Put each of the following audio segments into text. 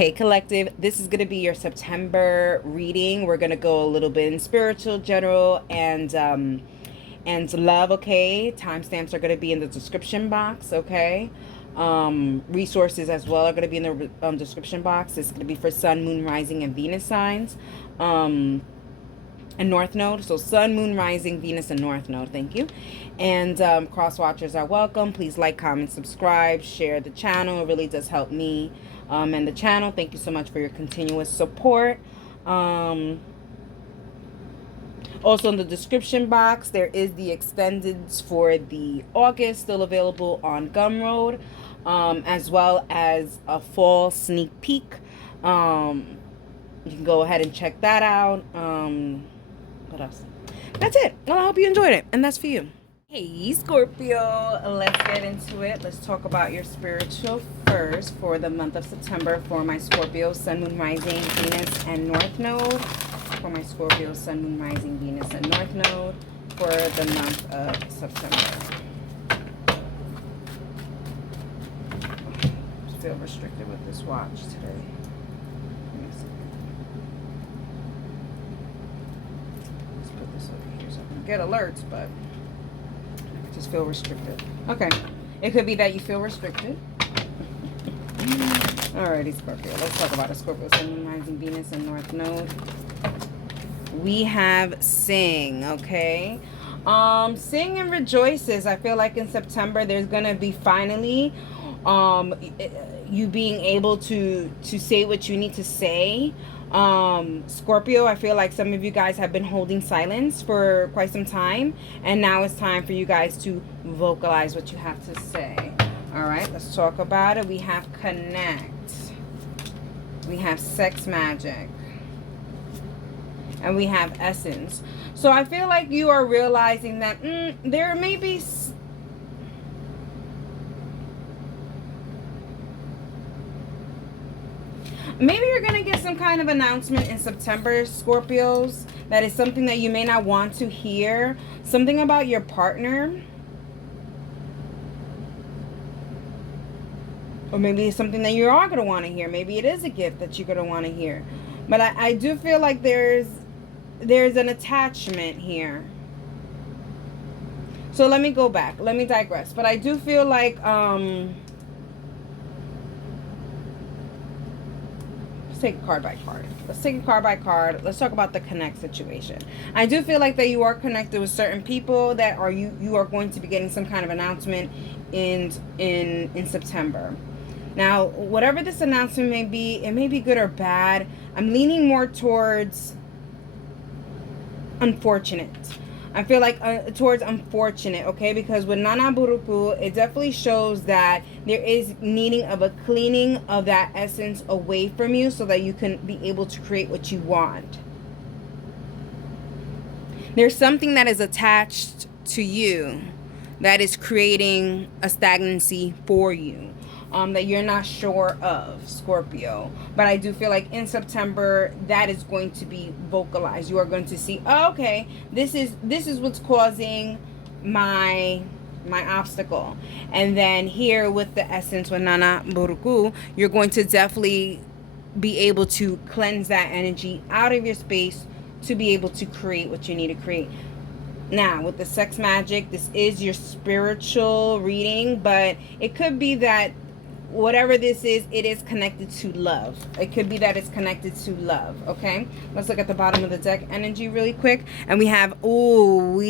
Hey collective, this is going to be your September reading. We're going to go a little bit in spiritual, general, and love, okay? Timestamps are going to be in the description box, okay? Resources as well are going to be in the description box. It's going to be for Sun, Moon, Rising, and Venus signs. And North Node. So Sun, Moon, Rising, Venus, and North Node. Thank you. And cross watchers are welcome. Please like, comment, subscribe, share the channel. It really does help me and the channel. Thank you so much for your continuous support. Also in the description box, there is the extendeds for the August still available on Gumroad, as well as a fall sneak peek. You can go ahead and check that out. What else? That's it. Well, I hope you enjoyed it, and that's for you. Hey Scorpio, let's get into it. Let's talk about your spiritual first for the month of September for my Scorpio, Sun, Moon, Rising, Venus, and North Node. For my Scorpio, Sun, Moon, Rising, Venus, and North Node for the month of September. I feel restricted with this watch today. Let's put this over here so I can get alerts, but I just feel restricted. Okay. It could be that you feel restricted. Alrighty, Scorpio. Let's talk about a Scorpio, Sun, Moon, Rising, Venus, and North Node. We have Sing, okay? Sing and rejoices. I feel like in September there's gonna be finally you being able to say what you need to say. Scorpio, I feel like some of you guys have been holding silence for quite some time, and now it's time for you guys to vocalize what you have to say. All right, let's talk about it. We have connect, we have sex magic, and we have essence. So I feel like you are realizing that there may be maybe you're going to get some kind of announcement in September, Scorpios, that is something that you may not want to hear. Something about your partner. Or maybe it's something that you are going to want to hear. Maybe it is a gift that you're going to want to hear. But I do feel like there's an attachment here. So let me go back. Let me digress. But I do feel like... take it card by card. Let's take it card by card. Let's talk about the connect situation. I do feel like that you are connected with certain people that are you are going to be getting some kind of announcement in September. Now, whatever this announcement may be, it may be good or bad. I'm leaning more towards unfortunate. I feel like towards unfortunate, okay? Because with Nana Buruku, it definitely shows that there is needing of a cleaning of that essence away from you so that you can be able to create what you want. There's something that is attached to you that is creating a stagnancy for you. That you're not sure of, Scorpio. But I do feel like in September that is going to be vocalized. You are going to see, oh, okay, this is what's causing my obstacle. And then here with the essence with Nana Buruku, you're going to definitely be able to cleanse that energy out of your space to be able to create what you need to create. Now, with the sex magic, this is your spiritual reading, but it could be that whatever this is, it is connected to love. It could be that it's connected to love, okay? Let's look at the bottom of the deck energy really quick. And we have Uzuli,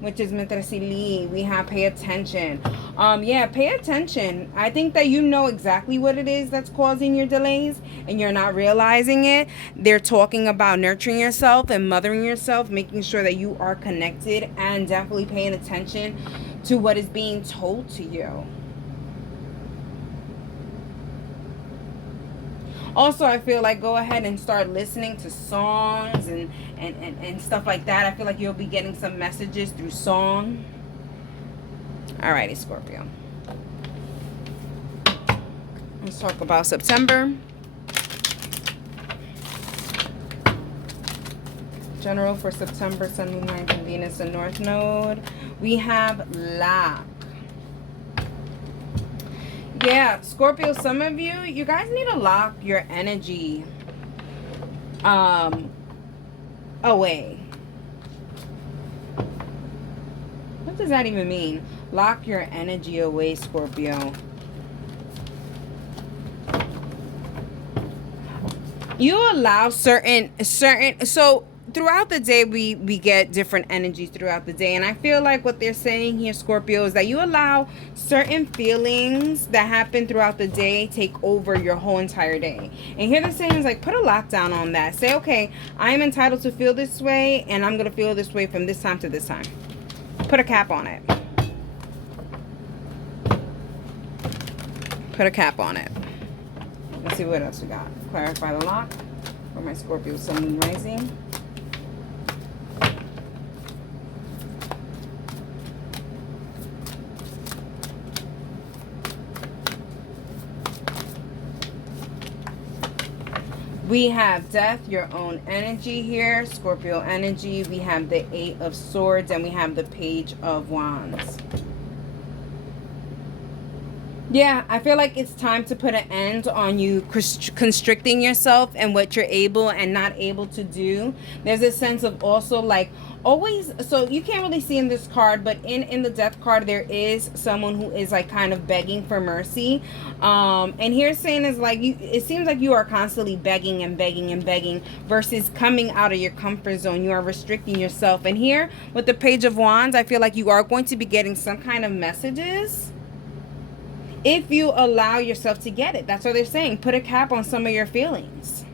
which is Mitrasili. We have pay attention. Yeah, pay attention. I think that you know exactly what it is that's causing your delays and you're not realizing it. They're talking about nurturing yourself and mothering yourself, making sure that you are connected and definitely paying attention to what is being told to you. Also, I feel like go ahead and start listening to songs and stuff like that. I feel like you'll be getting some messages through song. Alrighty, Scorpio. Let's talk about September. General for September, Sun, Moon, Rising, Venus, and North Node. We have luck. Yeah, Scorpio, some of you, you guys need to lock your energy away. What does that even mean? Lock your energy away, Scorpio. You allow certain so throughout the day we get different energies throughout the day, and I feel like what they're saying here, Scorpio, is that you allow certain feelings that happen throughout the day take over your whole entire day. And here they're saying is like, put a lockdown on that. Say, okay, I am entitled to feel this way, and I'm gonna feel this way from this time to this time. Put a cap on it. Put a cap on it. Let's see what else we got. Clarify the lock for my Scorpio Sun, Moon, Rising. We have death, your own energy here, Scorpio energy. We have the 8 of Swords, and we have the Page of Wands. Yeah, I feel like it's time to put an end on you constricting yourself and what you're able and not able to do. There's a sense of also like always, so you can't really see in this card, but in the death card there is someone who is like kind of begging for mercy. And here saying is like, it seems like you are constantly begging and begging and begging versus coming out of your comfort zone. You are restricting yourself. And here with the Page of Wands, I feel like you are going to be getting some kind of messages if you allow yourself to get it. That's what they're saying. Put a cap on some of your feelings.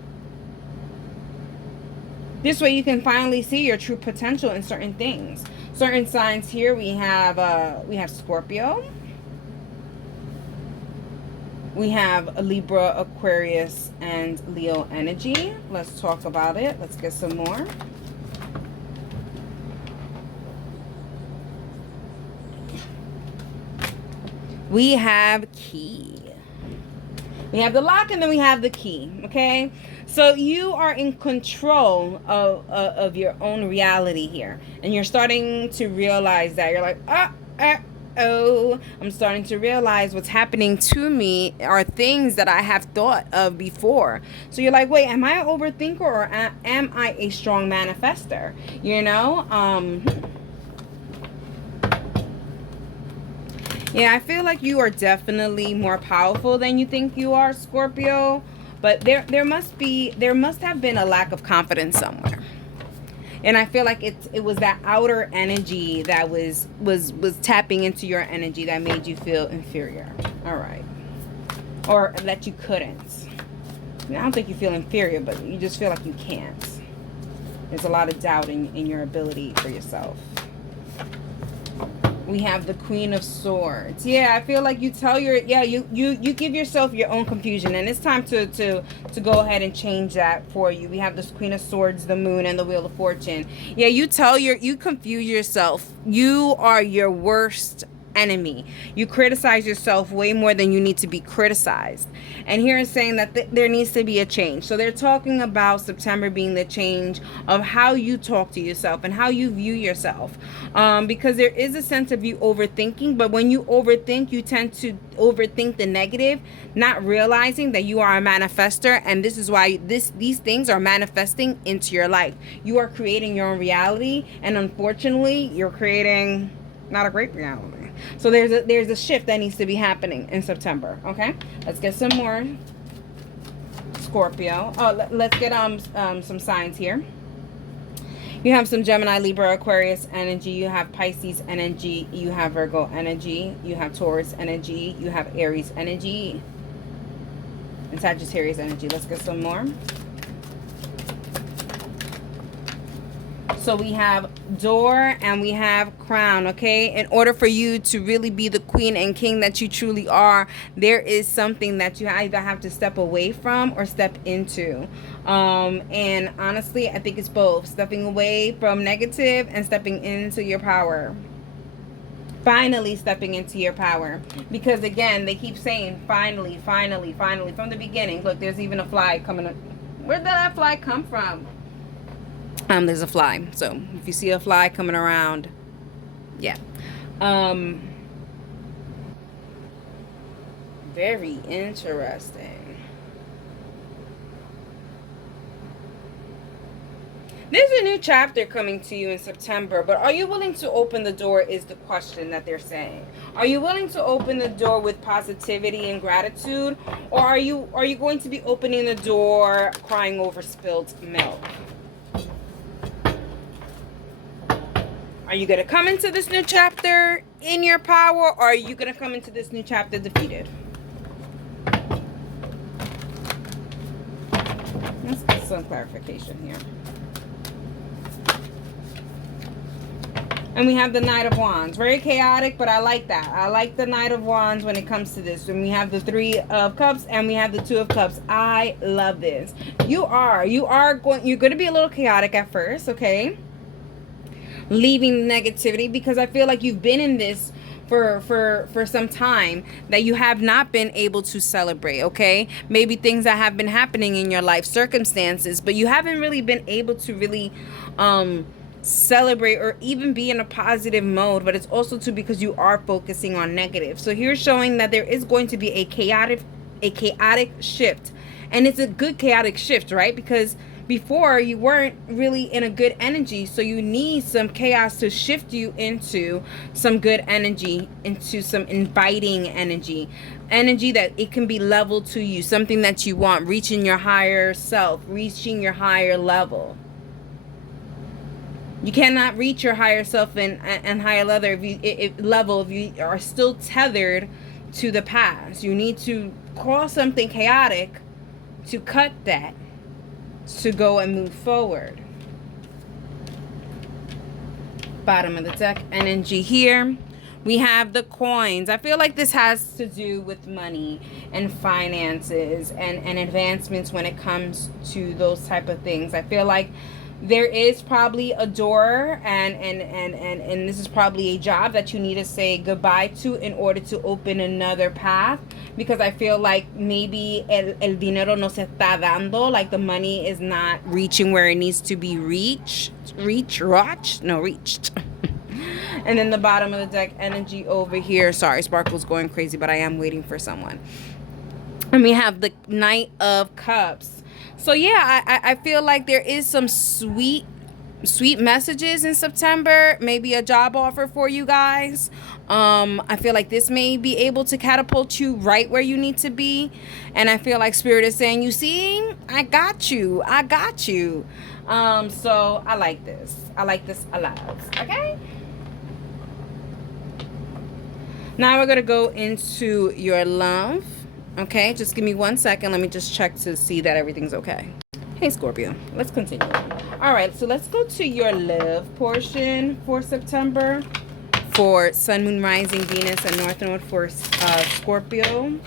This way you can finally see your true potential in certain things. Certain signs here, we have Scorpio. We have a Libra, Aquarius, and Leo energy. Let's talk about it. Let's get some more. We have key. We have the lock, and then we have the key, okay? So you are in control of your own reality here. And you're starting to realize that. You're like, oh, I'm starting to realize what's happening to me are things that I have thought of before. So you're like, wait, am I an overthinker or am I a strong manifestor? You know? Yeah, I feel like you are definitely more powerful than you think you are, Scorpio. But there must have been a lack of confidence somewhere. And I feel like it was that outer energy that was tapping into your energy that made you feel inferior. All right. Or that you couldn't. I don't think you feel inferior, but you just feel like you can't. There's a lot of doubt in your ability for yourself. We have the Queen of Swords. Yeah, I feel like you tell you give yourself your own confusion, and it's time to go ahead and change that for you. We have this Queen of Swords, the Moon, and the Wheel of Fortune. Yeah, you confuse yourself. You are your worst enemy. You criticize yourself way more than you need to be criticized. And here is saying that there needs to be a change. So they're talking about September being the change of how you talk to yourself and how you view yourself. Because there is a sense of you overthinking, but when you overthink, you tend to overthink the negative, not realizing that you are a manifestor, and this is why these things are manifesting into your life. You are creating your own reality, and unfortunately, you're creating not a great reality. So there's a shift that needs to be happening in September. Okay, let's get some more Scorpio. Oh, let's get some signs here. You have some Gemini, Libra, Aquarius energy. You have Pisces energy. You have Virgo energy. You have Taurus energy. You have Aries energy. And Sagittarius energy. Let's get some more. So we have door and we have crown, okay? In order for you to really be the queen and king that you truly are, there is something that you either have to step away from or step into. And honestly, I think it's both. Stepping away from negative and stepping into your power. Finally stepping into your power. Because again, they keep saying finally, finally, finally. From the beginning. Look, there's even a fly coming up. Where did that fly come from? There's a fly. So if you see a fly coming around, yeah. Very interesting. There's a new chapter coming to you in September, but are you willing to open the door is the question that they're saying. Are you willing to open the door with positivity and gratitude, or are you going to be opening the door crying over spilled milk? Are you going to come into this new chapter in your power, or are you going to come into this new chapter defeated? Let's get some clarification here. And we have the Knight of Wands. Very chaotic, but I like that. I like the Knight of Wands when it comes to this. And we have the Three of Cups and we have the Two of Cups. I love this. You're going to be a little chaotic at first, okay? Leaving negativity, because I feel like you've been in this for some time that you have not been able to celebrate, okay? Maybe things that have been happening in your life, circumstances, but you haven't really been able to really celebrate or even be in a positive mode. But it's also too because you are focusing on negative. So here's showing that there is going to be a chaotic shift, and it's a good chaotic shift, right? Because before you weren't really in a good energy, so you need some chaos to shift you into some good energy, into some inviting energy that it can be leveled to you, something that you want, reaching your higher self, reaching your higher level. You cannot reach your higher self and higher level if you are still tethered to the past. You need to cause something chaotic to cut that, to go and move forward. Bottom of the deck energy here. We have the coins. I feel like this has to do with money and finances and advancements when it comes to those type of things. I feel like there is probably a door and this is probably a job that you need to say goodbye to in order to open another path, because I feel like maybe el dinero no se está dando, like the money is not reaching where it needs to be reached. And then the bottom of the deck energy over here. Sorry, Sparkle's going crazy, but I am waiting for someone. And we have the Knight of Cups. So yeah, I feel like there is some sweet messages in September. Maybe a job offer for you guys. I feel like this may be able to catapult you right where you need to be. And I feel like Spirit is saying, you see, I got you. So I like this. I like this a lot. Okay. Now we're going to go into your love. Okay, just give me 1 second. Let me just check to see that everything's okay. Hey, Scorpio, let's continue. All right, so let's go to your love portion for September. For Sun, Moon, Rising, Venus, and North Node for Scorpio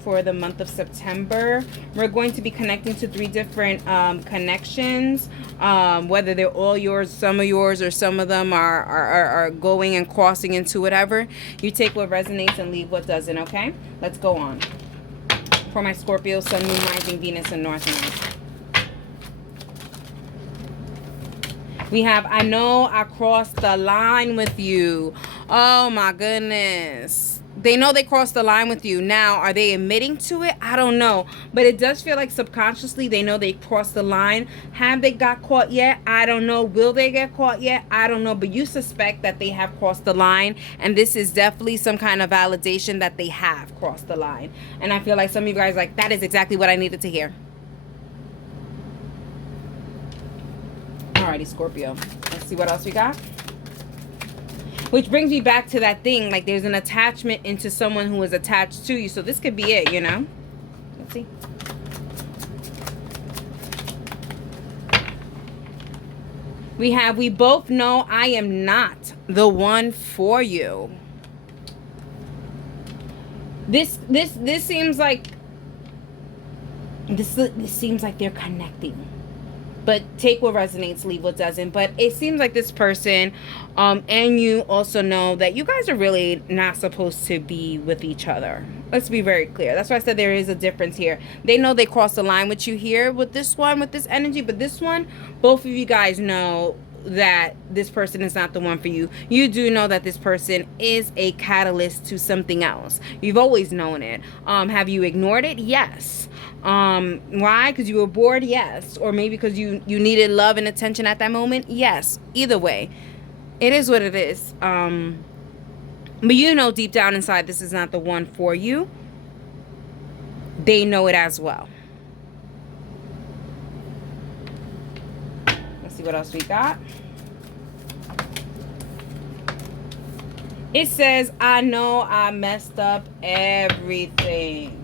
for the month of September. We're going to be connecting to 3 different connections. Whether they're all yours, some are yours, or some of them are going and crossing into whatever. You take what resonates and leave what doesn't, okay? Let's go on. For my Scorpio, Sun, Moon, Rising, Venus, and North Node. We have, I know I crossed the line with you. Oh my goodness. They know they crossed the line with you. Now, are they admitting to it? I don't know. But it does feel like subconsciously they know they crossed the line. Have they got caught yet? I don't know. Will they get caught yet? I don't know. But you suspect that they have crossed the line. And this is definitely some kind of validation that they have crossed the line. And I feel like some of you guys are like, that is exactly what I needed to hear. Alrighty, Scorpio. Let's see what else we got. Which brings me back to that thing, like there's an attachment into someone who is attached to you. So this could be it, you know. Let's see. We have, we both know I am not the one for you. This seems like this seems like they're connecting. But take what resonates, leave what doesn't. But it seems like this person, and you also know that you guys are really not supposed to be with each other. Let's be very clear. That's why I said there is a difference here. They know they crossed the line with you here with this one, with this energy. But this one, both of you guys know that this person is not the one for you. You do know that this person is a catalyst to something else. You've always known it. Have you ignored it? Yes. Why? Because you were bored? Yes. Or maybe because you needed love and attention at that moment? Yes. Either way, it is what it is. But you know deep down inside this is not the one for you. They know it as well. Let's see what else we got. It says, I know I messed up everything.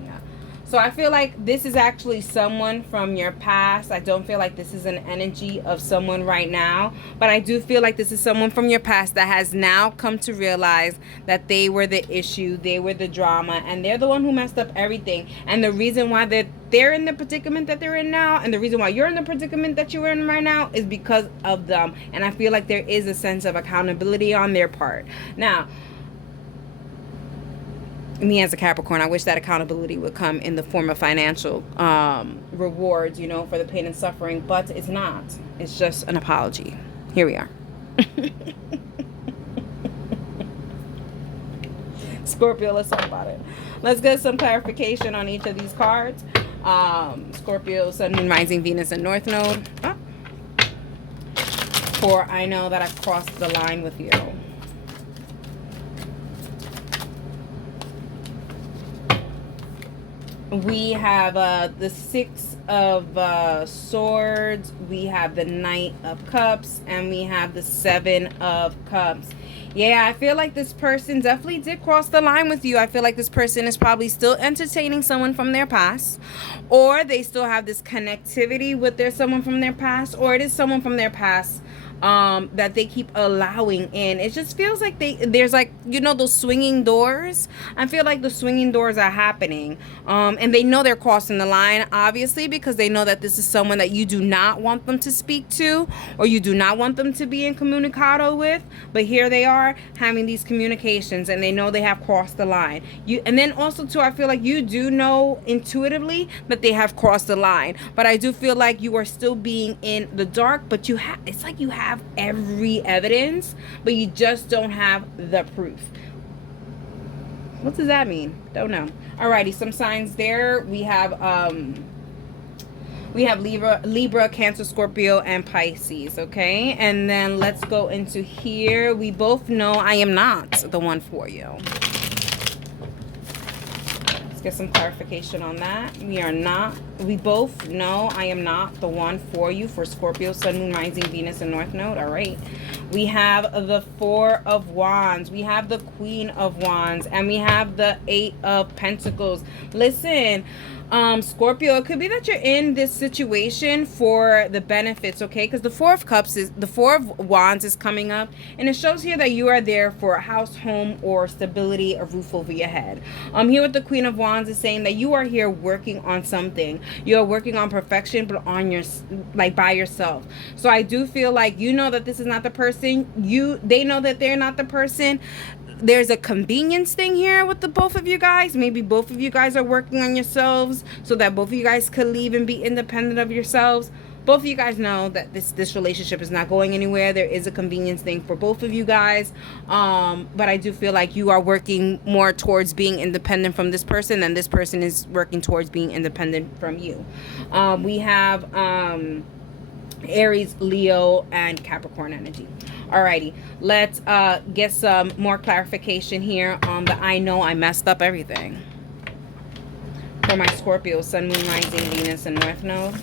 So I feel like this is actually someone from your past. I don't feel like this is an energy of someone right now. But I do feel like this is someone from your past that has now come to realize that they were the issue. They were the drama. And they're the one who messed up everything. And the reason why they're in the predicament that they're in now, and the reason why you're in the predicament that you're in right now, is because of them. And I feel like there is a sense of accountability on their part. Now, me as a Capricorn, I wish that accountability would come in the form of financial rewards, you know, for the pain and suffering, but it's not. It's just an apology. Here we are. Scorpio, let's talk about it. Let's get some clarification on each of these cards. Scorpio, Sun, Moon, Rising, Venus, and North Node. For I know that I've crossed the line with you. We have the Six of Swords, we have the Knight of Cups, and we have the Seven of Cups. Yeah, I feel like this person definitely did cross the line with you. I feel like this person is probably still entertaining someone from their past, or they still have this connectivity with someone from their past, or it is someone from their past that they keep allowing in. It just feels like there's like, you know, those swinging doors. I feel like the swinging doors are happening, and they know they're crossing the line, obviously, because they know that this is someone that you do not want them to speak to, or you do not want them to be incommunicado with. But here they are having these communications, and they know they have crossed the line. And then also too, I feel like you do know intuitively that they have crossed the line, but I do feel like you are still being in the dark. But it's like you have every evidence, but you just don't have the proof. What does that mean? Don't know. Alrighty, some signs there. We have Libra, Cancer, Scorpio, and Pisces. Okay, and then let's go into here. We both know I am not the one for you. Get some clarification on that. We both know I am not the one for you for Scorpio, Sun, Moon, Rising, Venus, and North Node. All right. We have the Four of Wands. We have the Queen of Wands. And we have the Eight of Pentacles. Listen, Scorpio, it could be that you're in this situation for the benefits, okay? Because the Four of Wands is coming up, and it shows here that you are there for a house, home, or stability, a roof over your head. Here with the Queen of Wands is saying that you are here working on something. You're working on perfection, but by yourself. So I do feel like you know that this is not the person. They know that they're not the person. There's a convenience thing here with the both of you guys. Maybe both of you guys are working on yourselves so that both of you guys could leave and be independent of yourselves. Both of you guys know that this relationship is not going anywhere. There is a convenience thing for both of you guys. But I do feel like you are working more towards being independent from this person than this person is working towards being independent from you. We have Aries, Leo, and Capricorn energy. Alrighty, let's get some more clarification here on the I know I messed up everything. For my Scorpio, Sun, Moon, Rising, Venus, and North Node.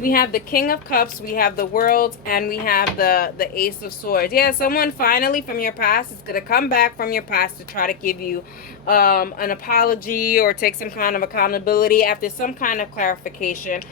We have the King of Cups, we have the World, and we have the Ace of Swords. Yeah, someone finally from your past is going to come back from your past to try to give you an apology or take some kind of accountability after some kind of clarification.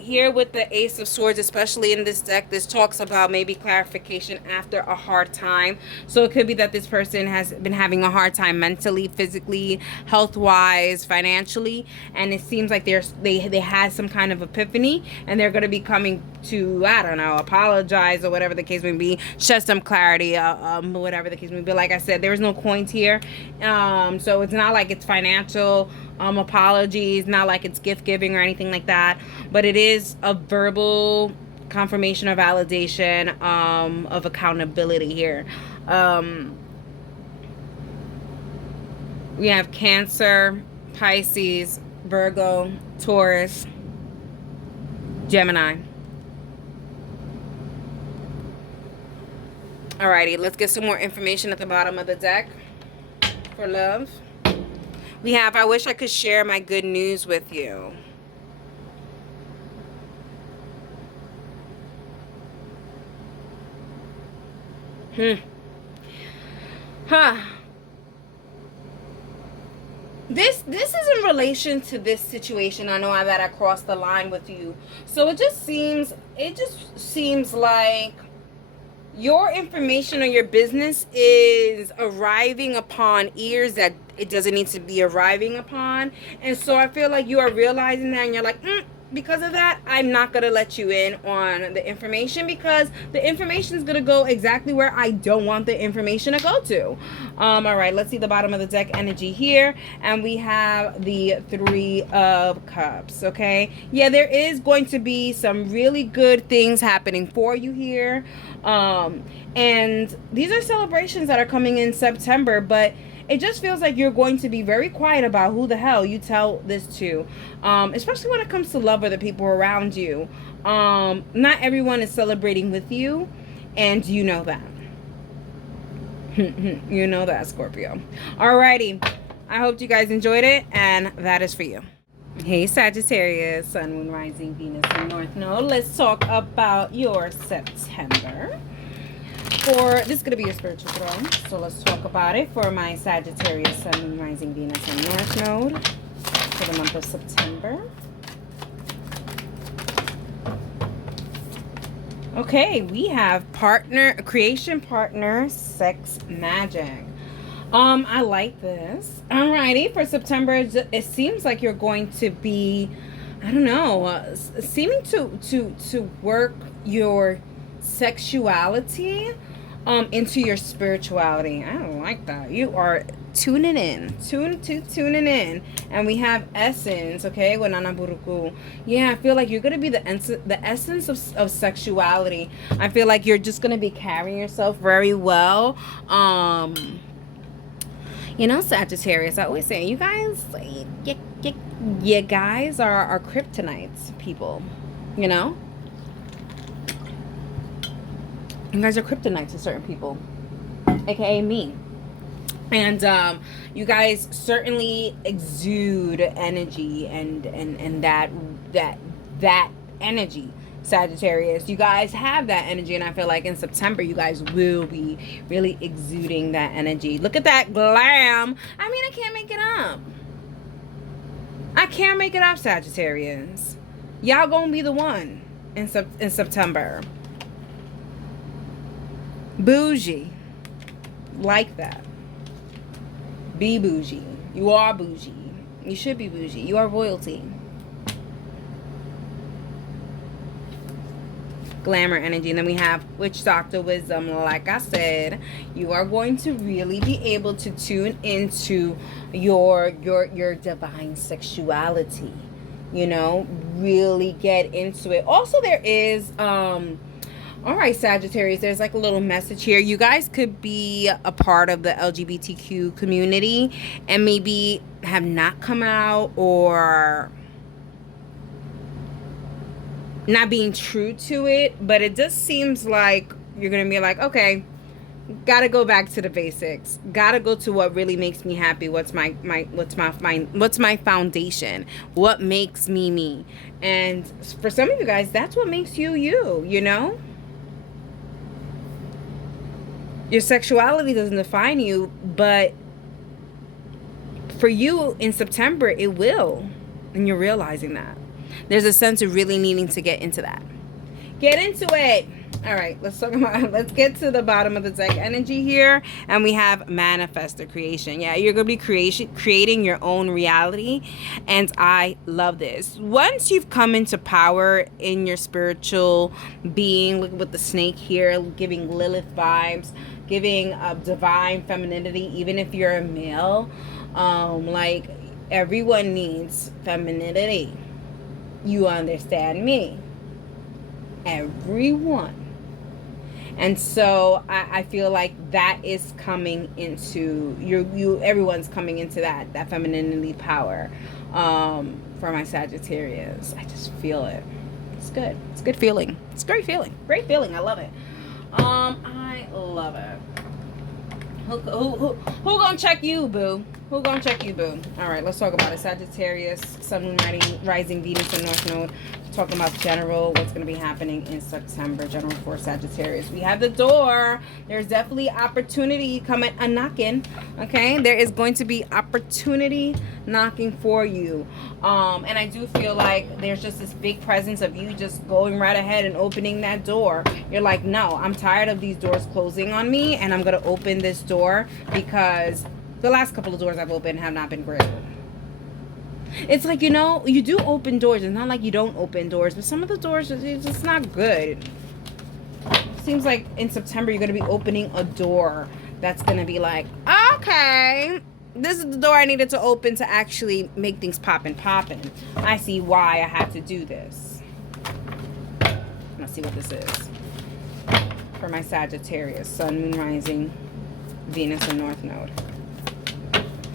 Here with the Ace of Swords, especially in this deck, this talks about maybe clarification after a hard time. So it could be that this person has been having a hard time mentally, physically, health-wise, financially, and it seems like they had some kind of epiphany. and they're going to be coming to, I don't know, apologize or whatever the case may be, shed some clarity, whatever the case may be. Like I said, there's no coins here, so it's not like it's financial apologies, not like it's gift giving or anything like that, but it is a verbal confirmation or validation of accountability here. We have Cancer, Pisces, Virgo, Taurus, Gemini. Alrighty, let's get some more information at the bottom of the deck for love. We have, I wish I could share my good news with you. This is in relation to this situation. I know that I crossed the line with you. So it just seems like your information or your business is arriving upon ears that it doesn't need to be arriving upon. And so I feel like you are realizing that, and you're like, because of that, I'm not going to let you in on the information, because the information is going to go exactly where I don't want the information to go to. All right, let's see the bottom of the deck energy here. And we have the Three of Cups, okay? Yeah, there is going to be some really good things happening for you here. And these are celebrations that are coming in September, but it just feels like you're going to be very quiet about who the hell you tell this to, especially when it comes to love or the people around you. Not everyone is celebrating with you, and you know that. You know that, Scorpio. Alrighty, I hope you guys enjoyed it, and that is for you. Hey Sagittarius, Sun, Moon, Rising, Venus, and North Node. Let's talk about your September. This is going to be a spiritual throne, so let's talk about it for my Sagittarius, Sun, Moon, Rising, Venus, and North Node for the month of September. Okay, we have creation partner, sex magic. I like this. Alrighty, for September, it seems like you're going to be, I don't know, seeming to work your sexuality into your spirituality. I don't like that. You are tuning in, tuning in. And we have essence, okay, with Nana Buruku. Yeah, I feel like you're gonna be the essence of sexuality. I feel like you're just gonna be carrying yourself very well. You know, Sagittarius, I always say, you guys, you guys are kryptonites, people. You know, you guys are kryptonites to certain people, aka me. And you guys certainly exude energy and that energy, Sagittarius. You guys have that energy, and I feel like in September you guys will be really exuding that energy. Look at that glam. I mean, I can't make it up. I can't make it up, Sagittarius. Y'all gonna be the one in September. Bougie. Like that. Be bougie. You are bougie. You should be bougie. You are royalty. Glamour energy. And then we have Witch Doctor Wisdom. Like I said, you are going to really be able to tune into your divine sexuality. You know, really get into it. Also, there is all right, Sagittarius, there's like a little message here. You guys could be a part of the LGBTQ community and maybe have not come out, or not being true to it, but it just seems like you're going to be like, okay, gotta go back to the basics. Gotta go to what really makes me happy. What's my foundation? What makes me me? And for some of you guys, that's what makes you you, you know? Your sexuality doesn't define you, but for you in September, it will. And you're realizing that. There's a sense of really needing to get into that. Get into it. All right, let's get to the bottom of the deck energy here. And we have Manifestor, creation. Yeah, you're going to be creating your own reality. And I love this. Once you've come into power in your spiritual being, look with the snake here, giving Lilith vibes, giving divine femininity, even if you're a male. Like, everyone needs femininity. You understand me? Everyone. And so I feel like that is coming into everyone's coming into that femininity power for my Sagittarius. I just feel it. It's good. It's a good feeling. It's a great feeling. Great feeling. I love it. I love it. Who gonna check you, boo? Who gonna check you, boo? All right, let's talk about it. Sagittarius, Sun, Moon, Rising, Venus, and North Node. Talking about general, what's going to be happening in September, general for Sagittarius. We have the door. There's definitely opportunity coming, a knocking. Okay, there is going to be opportunity knocking for you. And I do feel like there's just this big presence of you just going right ahead and opening that door. You're like, no, I'm tired of these doors closing on me, and I'm going to open this door because the last couple of doors I've opened have not been great. It's like, you know, you do open doors. It's not like you don't open doors, but some of the doors, it's just not good. Seems like in September you're going to be opening a door that's going to be like, okay, this is the door I needed to open to actually make things poppin'. I see why I have to do this. Let's see what this is. For my Sagittarius, Sun, Moon, Rising, Venus, and North Node.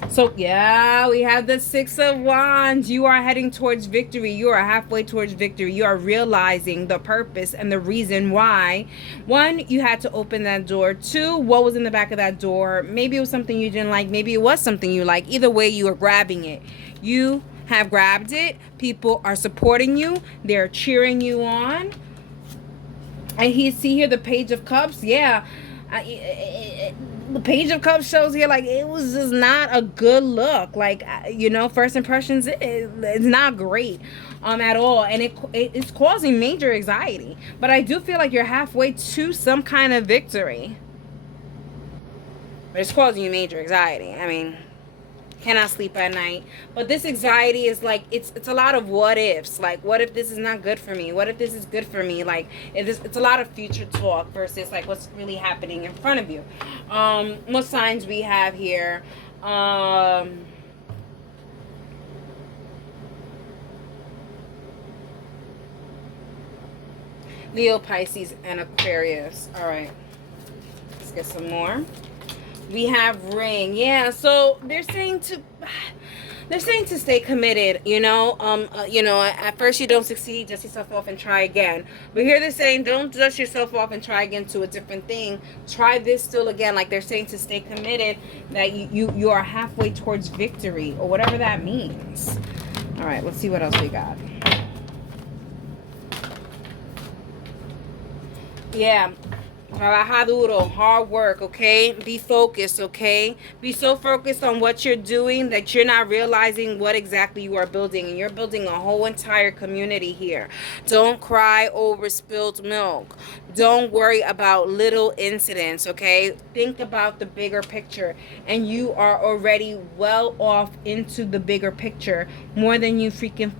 So, yeah, we have the Six of Wands. You are heading towards victory. You are halfway towards victory. You are realizing the purpose and the reason why. One, you had to open that door. Two, what was in the back of that door? Maybe it was something you didn't like. Maybe it was something you like. Either way, you are grabbing it. You have grabbed it. People are supporting you. They're cheering you on. And see here the Page of Cups. Yeah. The Page of Cups shows here like it was just not a good look. Like, you know, first impressions, it's not great at all, and it's causing major anxiety. But I do feel like you're halfway to some kind of victory, but it's causing you major anxiety. I mean, cannot sleep at night. But this anxiety is like, it's a lot of what ifs. Like, what if this is not good for me? What if this is good for me? Like, it's a lot of future talk versus like what's really happening in front of you. What signs we have here? Leo, Pisces, and Aquarius. All right, let's get some more. We have ring. Yeah, so they're saying to stay committed, you know. At first you don't succeed, dust yourself off and try again. But here they're saying don't dust yourself off and try again to a different thing. Try this still again. Like, they're saying to stay committed, that you are halfway towards victory, or whatever that means. All right, let's see what else we got. Yeah. Trabaja duro, hard work, okay? Be focused, okay? Be so focused on what you're doing that you're not realizing what exactly you are building. And you're building a whole entire community here. Don't cry over spilled milk. Don't worry about little incidents, okay? Think about the bigger picture. And you are already well off into the bigger picture, more than you freaking,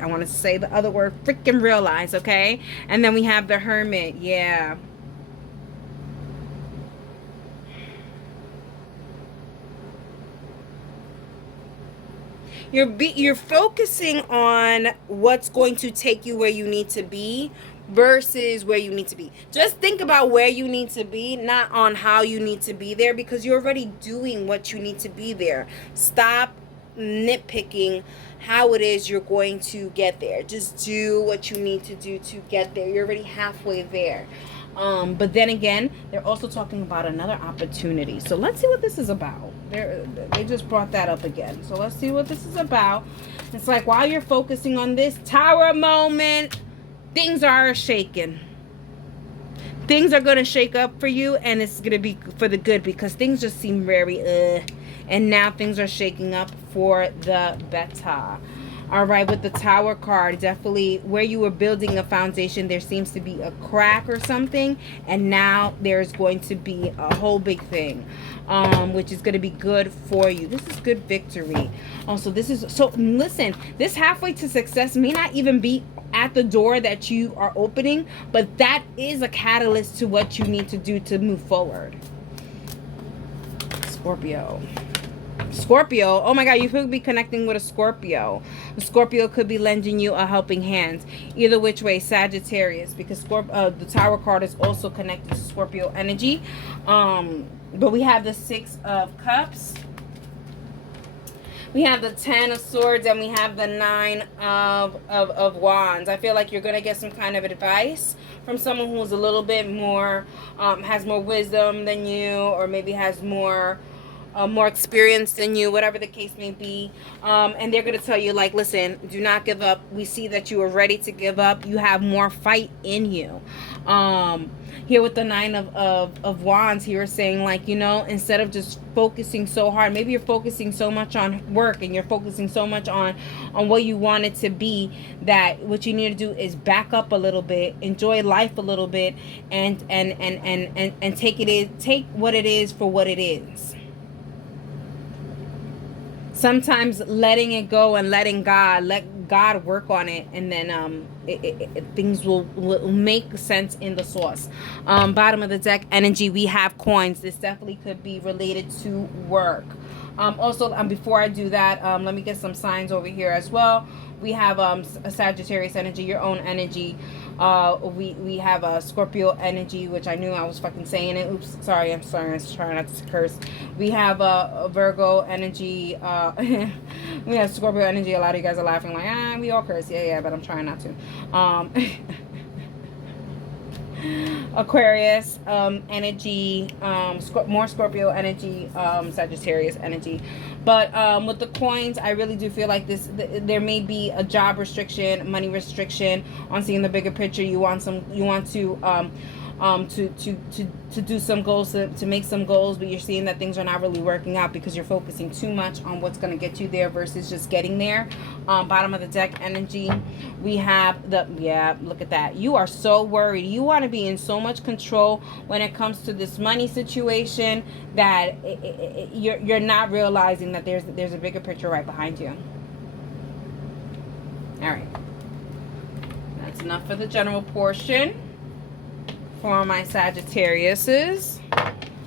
I want to say the other word, freaking realize, okay? And then we have the Hermit. Yeah. You're focusing on what's going to take you where you need to be versus where you need to be. Just think about where you need to be, not on how you need to be there, because you're already doing what you need to be there. Stop nitpicking how it is you're going to get there. Just do what you need to do to get there. You're already halfway there. But then again, they're also talking about another opportunity. So let's see what this is about. They just brought that up again. So let's see what this is about. It's like, while you're focusing on this Tower moment, things are shaking. Things are going to shake up for you, and it's going to be for the good, because things just seem very and now things are shaking up for the better. All right, with the Tower card, definitely where you were building a foundation, there seems to be a crack or something, and now there's going to be a whole big thing, which is going to be good for you. This is good victory. Also, this is, so listen, this halfway to success may not even be at the door that you are opening, but that is a catalyst to what you need to do to move forward. Scorpio. Scorpio, oh my god, you could be connecting with a Scorpio. A Scorpio could be lending you a helping hand. Either which way, Sagittarius, because the Tower card is also connected to Scorpio energy. But we have the Six of Cups. We have the Ten of Swords, and we have the Nine of Wands. I feel like you're going to get some kind of advice from someone who's a little bit more, has more wisdom than you, or maybe has more experience than you, whatever the case may be. And they're going to tell you, like, listen, do not give up. We see that you are ready to give up. You have more fight in you. Here with the Nine of Wands, here is saying, like, you know, instead of just focusing so hard, maybe you're focusing so much on work and you're focusing so much on what you want it to be, that what you need to do is back up a little bit, enjoy life a little bit, and take what it is for what it is. Sometimes letting it go and letting let God work on it, and then things will make sense in the source. Bottom of the deck energy, we have coins. This definitely could be related to work. Also, before I do that, let me get some signs over here as well. We have a Sagittarius energy, your own energy. We have a Scorpio energy, which I knew I was fucking saying it. Oops, sorry, I'm trying not to curse. We have a Virgo energy. We have Scorpio energy. A lot of you guys are laughing like, we all curse. Yeah, but I'm trying not to. Aquarius energy, more Scorpio energy, Sagittarius energy. But with the coins, I really do feel like there may be a job restriction, money restriction. On seeing the bigger picture, you want to do some goals, to make some goals, but you're seeing that things are not really working out because you're focusing too much on what's going to get you there versus just getting there. Bottom of the deck energy, we have look at that. You are so worried. You want to be in so much control when it comes to this money situation that you're not realizing that there's a bigger picture right behind you. All right, that's enough for the general portion. For my Sagittariuses,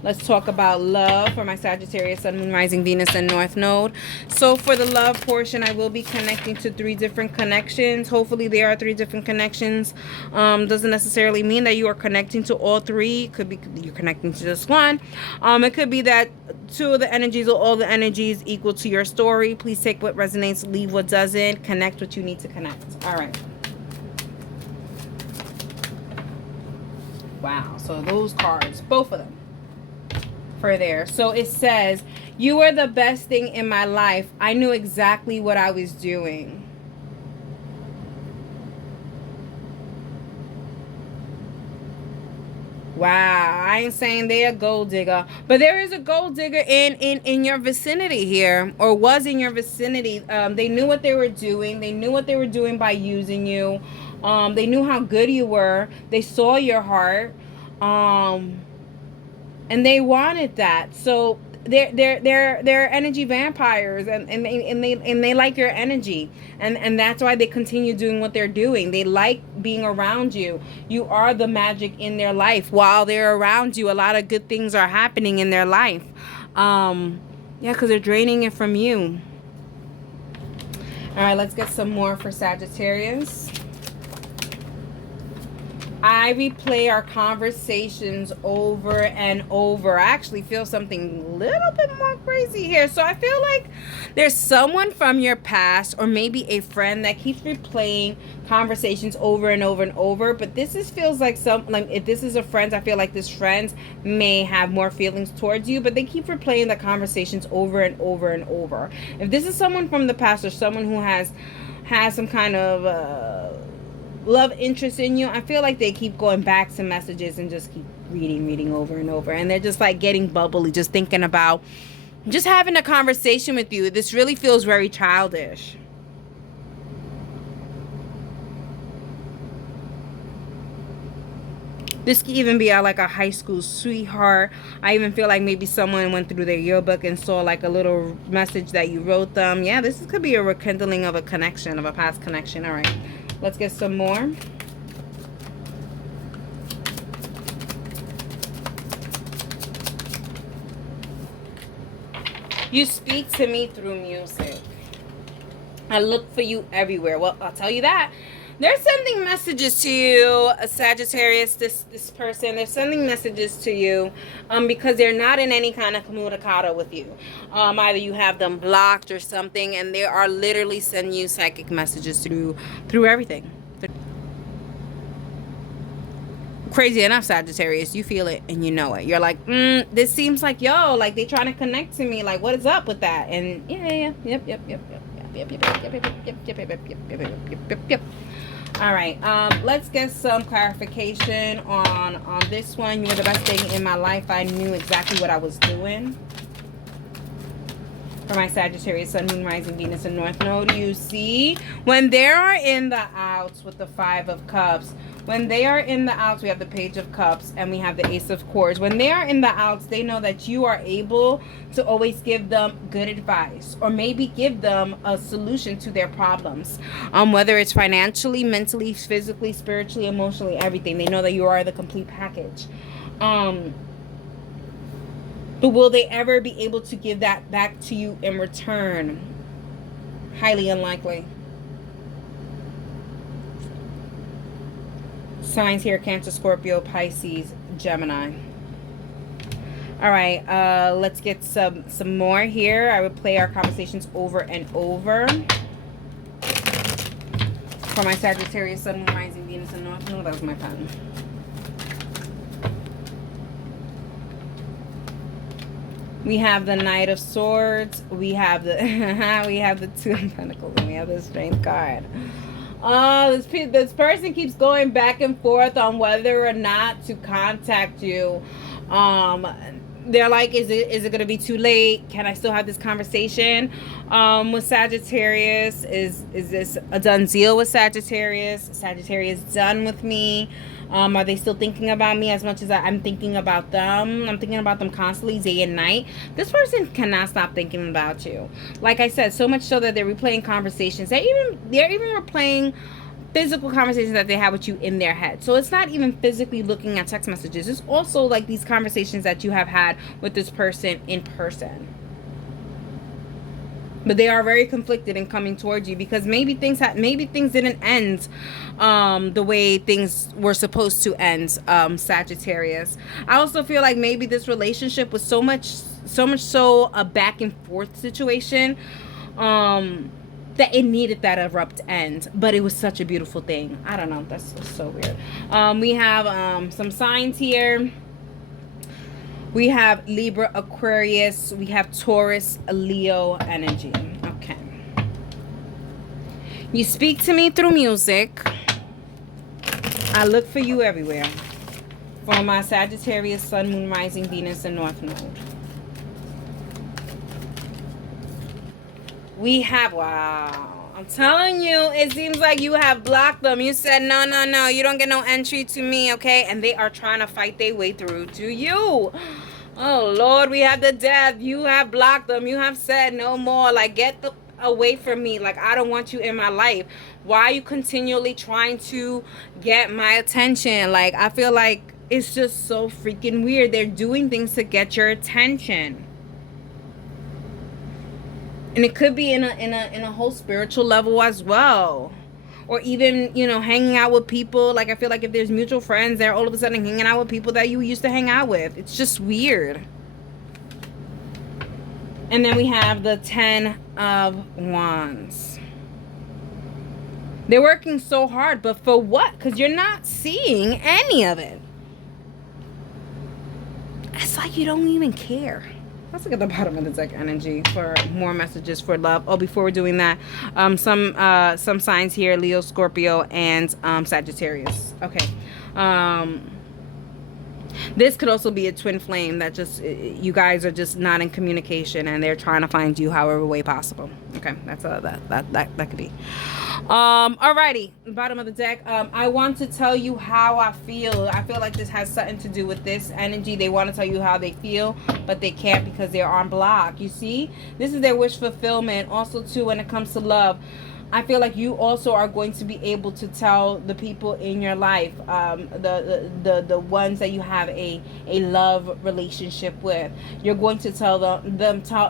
let's talk about love for my Sagittarius, Sun, Moon, Rising, Venus, and North Node. So for the love portion, I will be connecting to 3 different connections. Hopefully there are 3 different connections. Doesn't necessarily mean that you are connecting to all 3. Could be you're connecting to just one. It could be that 2 of the energies or all the energies equal to your story. Please take what resonates, leave what doesn't. Connect what you need to connect. All right. Wow, so those cards, both of them, for there. So it says, you were the best thing in my life. I knew exactly what I was doing. Wow, I ain't saying they're a gold digger, but there is a gold digger in your vicinity here, or was in your vicinity. They knew what they were doing. They knew what they were doing by using you. They knew how good you were. They saw your heart, and they wanted that. So they're energy vampires, and they like your energy, and that's why they continue doing what they're doing. They like being around you. You are the magic in their life. While they're around you, a lot of good things are happening in their life. Yeah, because they're draining it from you. All right, let's get some more for Sagittarius. I replay our conversations over and over. I actually feel something a little bit more crazy here. So I feel like there's someone from your past, or maybe a friend, that keeps replaying conversations over and over and over. But this feels like if this is a friend, I feel like this friend may have more feelings towards you, but they keep replaying the conversations over and over and over. If this is someone from the past, or someone who has some kind of love interest in you, I feel like they keep going back to messages and just keep reading over and over, and they're just like getting bubbly, just thinking about just having a conversation with you. This really feels very childish. This could even be like a high school sweetheart. I even feel like maybe someone went through their yearbook and saw like a little message that you wrote them. Yeah, this could be a rekindling of a connection, of a past connection. All right, let's get some more. You speak to me through music. I look for you everywhere. Well, I'll tell you that. They're sending messages to you, a Sagittarius, this person. They're sending messages to you because they're not in any kind of communicado with you. Either you have them blocked or something, and they are literally sending you psychic messages through everything. Crazy enough, Sagittarius, you feel it and you know it. You're like, this seems like, yo, like they trying to connect to me. Like, what is up with that? And yeah, yep. All right, let's get some clarification on this one. You were the best thing in my life. I knew exactly what I was doing. For my Sagittarius, Sun, Moon, Rising, Venus, and North Node, you see, when they are in the outs with the Five of Cups, when they are in the outs, we have the Page of Cups and we have the Ace of Swords. When they are in the outs, they know that you are able to always give them good advice or maybe give them a solution to their problems. Whether it's financially, mentally, physically, spiritually, emotionally, everything. They know that you are the complete package. But will they ever be able to give that back to you in return? Highly unlikely. Signs here: Cancer, Scorpio, Pisces, Gemini. All right, let's get some more here. I would play our conversations over and over. For my Sagittarius, Sun, Moon, Rising, Venus, and North Node. That was my pen. We have the Knight of Swords. We have the we have the Two of Pentacles, and we have the Strength card. This person keeps going back and forth on whether or not to contact you. They're like, is it gonna be too late? Can I still have this conversation? With Sagittarius, is this a done deal with Sagittarius? Sagittarius done with me? Are they still thinking about me as much as I'm thinking about them? I'm thinking about them constantly, day and night. This person cannot stop thinking about you. Like I said, so much so that they're replaying conversations. They're even replaying physical conversations that they have with you in their head. So it's not even physically looking at text messages. It's also like these conversations that you have had with this person in person. But they are very conflicted in coming towards you because maybe things didn't end the way things were supposed to end, Sagittarius. I also feel like maybe this relationship was so much so a back and forth situation that it needed that abrupt end, but it was such a beautiful thing. I don't know, that's so weird. We have some signs here. We have Libra, Aquarius. We have Taurus, Leo energy. Okay. You speak to me through music. I look for you everywhere. For my Sagittarius, Sun, Moon, Rising, Venus, and North Node. We have, wow. I'm telling you, it seems like you have blocked them. You said, no, you don't get no entry to me, okay? And they are trying to fight their way through to you. Oh, Lord, we have the death. You have blocked them. You have said no more. Like, get away from me. Like, I don't want you in my life. Why are you continually trying to get my attention? Like, I feel like it's just so freaking weird. They're doing things to get your attention. And it could be in a whole spiritual level as well. Or even, you know, hanging out with people. Like, I feel like if there's mutual friends, they're all of a sudden hanging out with people that you used to hang out with. It's just weird. And then we have the 10 of Wands. They're working so hard, but for what? Because you're not seeing any of it. It's like you don't even care. Let's look at the bottom of the deck energy for more messages for love. Oh, before we're doing that, some signs here: Leo, Scorpio, and Sagittarius. Okay. This could also be a twin flame that just, you guys are just not in communication and they're trying to find you however way possible. Okay, that's that could be. Alrighty, bottom of the deck. I want to tell you how I feel. I feel like this has something to do with this energy. They want to tell you how they feel, but they can't because they're on block. You see, this is their wish fulfillment. Also too, when it comes to love, I feel like you also are going to be able to tell the people in your life, the ones that you have a love relationship with. You're going to tell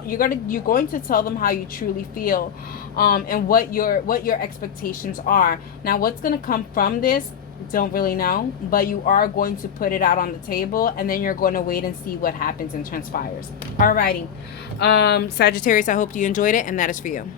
you're going to tell them how you truly feel, and what your expectations are. Now, what's going to come from this, don't really know, but you are going to put it out on the table, and then you're going to wait and see what happens and transpires. Alrighty, Sagittarius, I hope you enjoyed it, and that is for you.